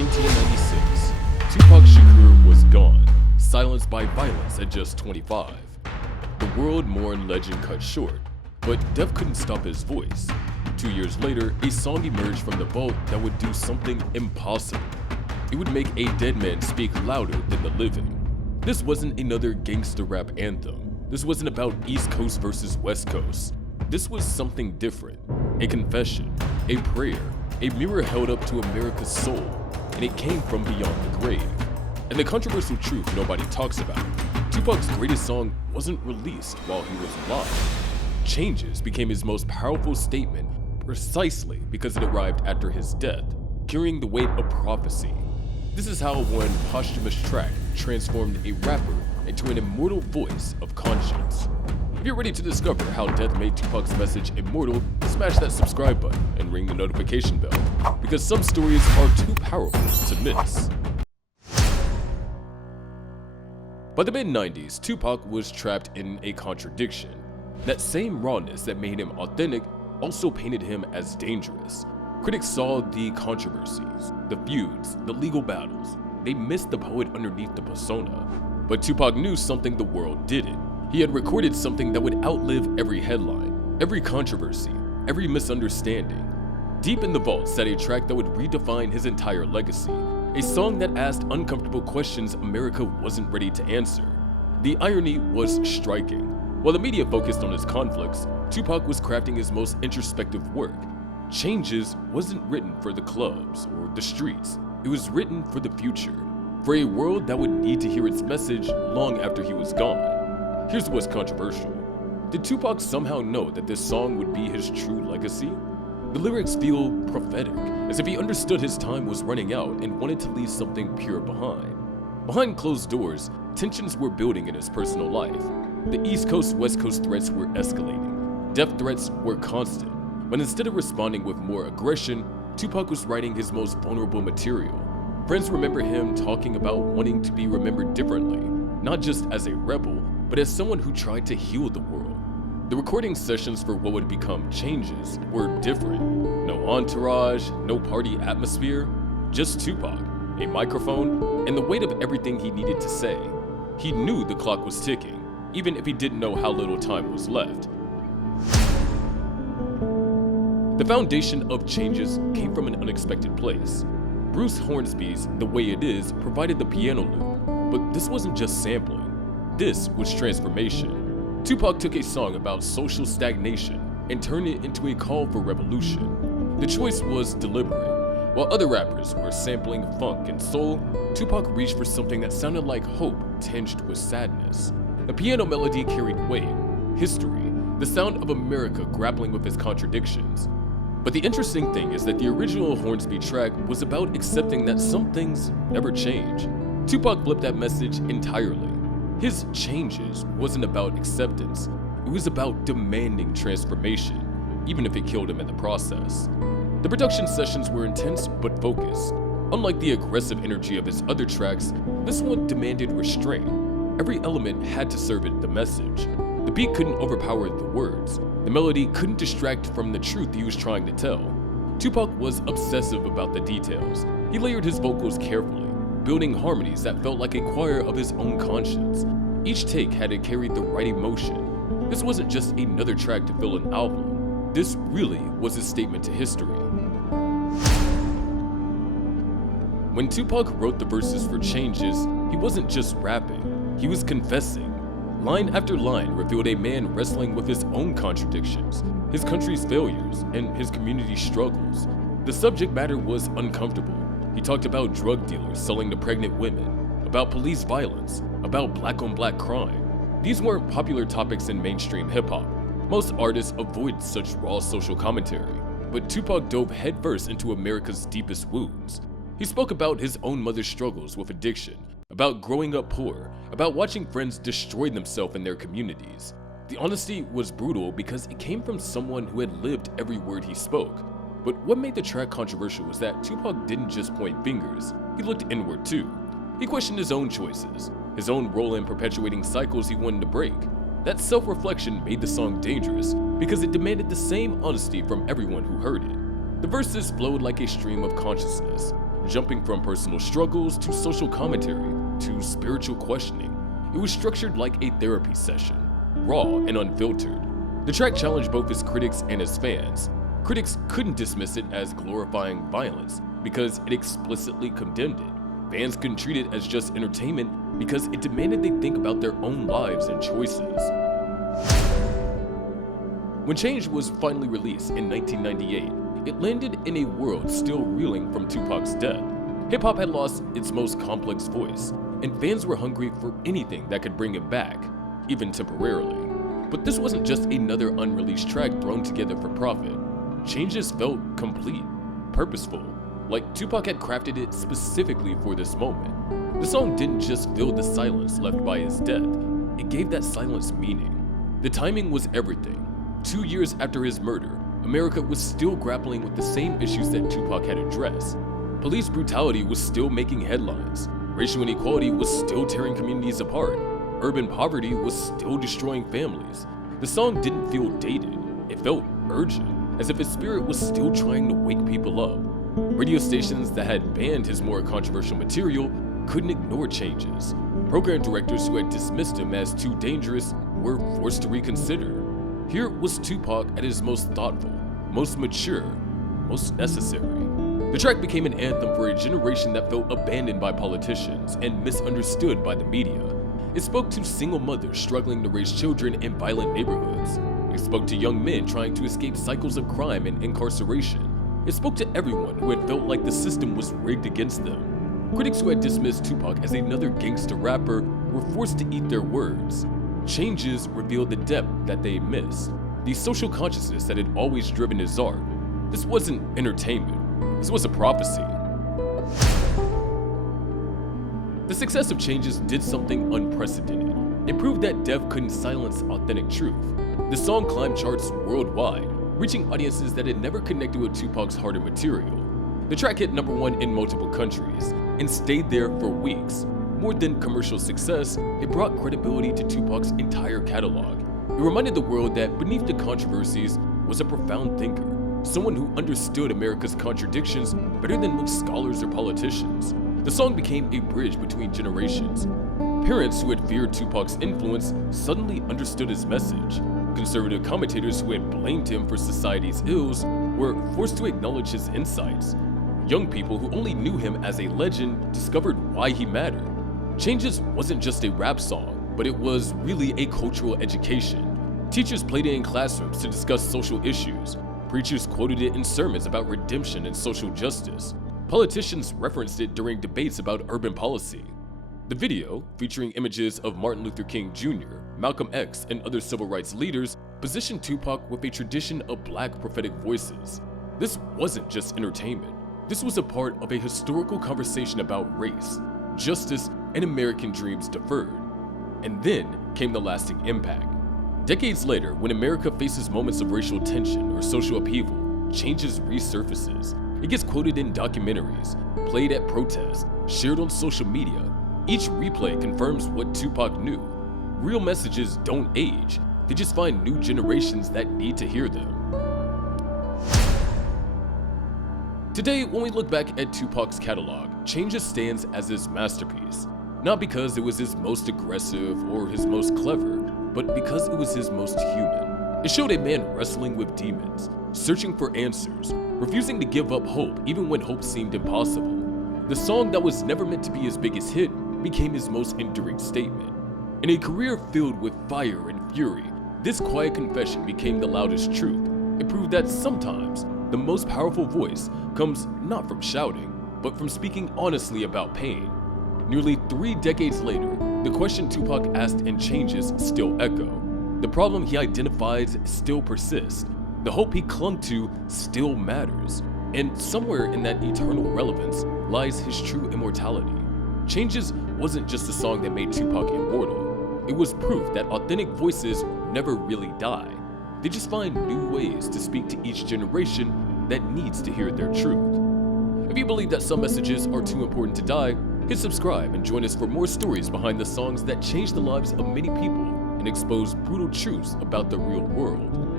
1996, Tupac Shakur was gone, silenced by violence at just 25. The world mourned legend cut short, but death couldn't stop his voice. 2 years later, a song emerged from the vault that would do something impossible. It would make a dead man speak louder than the living. This wasn't another gangster rap anthem. This wasn't about East Coast versus West Coast. This was something different. A confession, a prayer, a mirror held up to America's soul, and it came from beyond the grave. And the controversial truth nobody talks about, Tupac's greatest song wasn't released while he was alive. Changes became his most powerful statement precisely because it arrived after his death, carrying the weight of prophecy. This is how one posthumous track transformed a rapper into an immortal voice of conscience. If you're ready to discover how death made Tupac's message immortal, smash that subscribe button and ring the notification bell, because some stories are too powerful to miss. By the mid-90s, Tupac was trapped in a contradiction. That same rawness that made him authentic also painted him as dangerous. Critics saw the controversies, the feuds, the legal battles. They missed the poet underneath the persona. But Tupac knew something the world didn't. He had recorded something that would outlive every headline, every controversy, every misunderstanding. Deep in the vault sat a track that would redefine his entire legacy, a song that asked uncomfortable questions America wasn't ready to answer. The irony was striking. While the media focused on his conflicts, Tupac was crafting his most introspective work. Changes wasn't written for the clubs or the streets. It was written for the future, for a world that would need to hear its message long after he was gone. Here's what's controversial. Did Tupac somehow know that this song would be his true legacy? The lyrics feel prophetic, as if he understood his time was running out and wanted to leave something pure behind. Behind closed doors, tensions were building in his personal life. The East Coast-West Coast threats were escalating. Death threats were constant. But instead of responding with more aggression, Tupac was writing his most vulnerable material. Friends remember him talking about wanting to be remembered differently, not just as a rebel, but as someone who tried to heal the world. The recording sessions for what would become Changes were different. No entourage, no party atmosphere, just Tupac, a microphone, and the weight of everything he needed to say. He knew the clock was ticking, even if he didn't know how little time was left. The foundation of Changes came from an unexpected place. Bruce Hornsby's The Way It Is provided the piano loop, but this wasn't just sampling. This was transformation. Tupac took a song about social stagnation and turned it into a call for revolution. The choice was deliberate. While other rappers were sampling funk and soul, Tupac reached for something that sounded like hope tinged with sadness. The piano melody carried weight, history, the sound of America grappling with its contradictions. But the interesting thing is that the original Hornsby track was about accepting that some things never change. Tupac flipped that message entirely. His Changes wasn't about acceptance, it was about demanding transformation, even if it killed him in the process. The production sessions were intense but focused. Unlike the aggressive energy of his other tracks, this one demanded restraint. Every element had to serve it the message. The beat couldn't overpower the words. The melody couldn't distract from the truth he was trying to tell. Tupac was obsessive about the details. He layered his vocals carefully, building harmonies that felt like a choir of his own conscience. Each take had to carry the right emotion. This wasn't just another track to fill an album. This really was a statement to history. When Tupac wrote the verses for Changes, he wasn't just rapping, he was confessing. Line after line revealed a man wrestling with his own contradictions, his country's failures, and his community's struggles. The subject matter was uncomfortable. He talked about drug dealers selling to pregnant women, about police violence, about black-on-black crime. These weren't popular topics in mainstream hip-hop. Most artists avoid such raw social commentary, but Tupac dove headfirst into America's deepest wounds. He spoke about his own mother's struggles with addiction, about growing up poor, about watching friends destroy themselves in their communities. The honesty was brutal because it came from someone who had lived every word he spoke. But what made the track controversial was that Tupac didn't just point fingers, he looked inward too. He questioned his own choices, his own role in perpetuating cycles he wanted to break. That self-reflection made the song dangerous because it demanded the same honesty from everyone who heard it. The verses flowed like a stream of consciousness, jumping from personal struggles to social commentary to spiritual questioning. It was structured like a therapy session, raw and unfiltered. The track challenged both his critics and his fans. Critics couldn't dismiss it as glorifying violence because it explicitly condemned it. Fans couldn't treat it as just entertainment because it demanded they think about their own lives and choices. When Change was finally released in 1998, it landed in a world still reeling from Tupac's death. Hip-hop had lost its most complex voice, and fans were hungry for anything that could bring it back, even temporarily. But this wasn't just another unreleased track thrown together for profit. Changes felt complete, purposeful, like Tupac had crafted it specifically for this moment. The song didn't just fill the silence left by his death, it gave that silence meaning. The timing was everything. 2 years after his murder, America was still grappling with the same issues that Tupac had addressed. Police brutality was still making headlines. Racial inequality was still tearing communities apart. Urban poverty was still destroying families. The song didn't feel dated. It felt urgent, as if his spirit was still trying to wake people up. Radio stations that had banned his more controversial material couldn't ignore Changes. Program directors who had dismissed him as too dangerous were forced to reconsider. Here was Tupac at his most thoughtful, most mature, most necessary. The track became an anthem for a generation that felt abandoned by politicians and misunderstood by the media. It spoke to single mothers struggling to raise children in violent neighborhoods. It spoke to young men trying to escape cycles of crime and incarceration. It spoke to everyone who had felt like the system was rigged against them. Critics who had dismissed Tupac as another gangster rapper were forced to eat their words. Changes revealed the depth that they missed, the social consciousness that had always driven his art. This wasn't entertainment, this was a prophecy. The success of Changes did something unprecedented. It proved that death couldn't silence authentic truth. The song climbed charts worldwide, reaching audiences that had never connected with Tupac's harder material. The track hit #1 in multiple countries and stayed there for weeks. More than commercial success, it brought credibility to Tupac's entire catalog. It reminded the world that beneath the controversies was a profound thinker, someone who understood America's contradictions better than most scholars or politicians. The song became a bridge between generations. Parents who had feared Tupac's influence suddenly understood his message. Conservative commentators who had blamed him for society's ills were forced to acknowledge his insights. Young people who only knew him as a legend discovered why he mattered. Changes wasn't just a rap song, but it was really a cultural education. Teachers played it in classrooms to discuss social issues. Preachers quoted it in sermons about redemption and social justice. Politicians referenced it during debates about urban policy. The video, featuring images of Martin Luther King Jr., Malcolm X, and other civil rights leaders, positioned Tupac with a tradition of black prophetic voices. This wasn't just entertainment. This was a part of a historical conversation about race, justice, and American dreams deferred. And then came the lasting impact. Decades later, when America faces moments of racial tension or social upheaval, Changes resurfaces. It gets quoted in documentaries, played at protests, shared on social media. Each replay confirms what Tupac knew. Real messages don't age, they just find new generations that need to hear them. Today, when we look back at Tupac's catalog, Changes stands as his masterpiece. Not because it was his most aggressive or his most clever, but because it was his most human. It showed a man wrestling with demons, searching for answers, refusing to give up hope even when hope seemed impossible. The song that was never meant to be his biggest hit became his most enduring statement. In a career filled with fire and fury, this quiet confession became the loudest truth. It proved that sometimes the most powerful voice comes not from shouting, but from speaking honestly about pain. Nearly 3 decades later, the question Tupac asked in Changes still echo. The problem he identifies still persists. The hope he clung to still matters. And somewhere in that eternal relevance lies his true immortality. Changes wasn't just a song that made Tupac immortal. It was proof that authentic voices never really die. They just find new ways to speak to each generation that needs to hear their truth. If you believe that some messages are too important to die, hit subscribe and join us for more stories behind the songs that changed the lives of many people and expose brutal truths about the real world.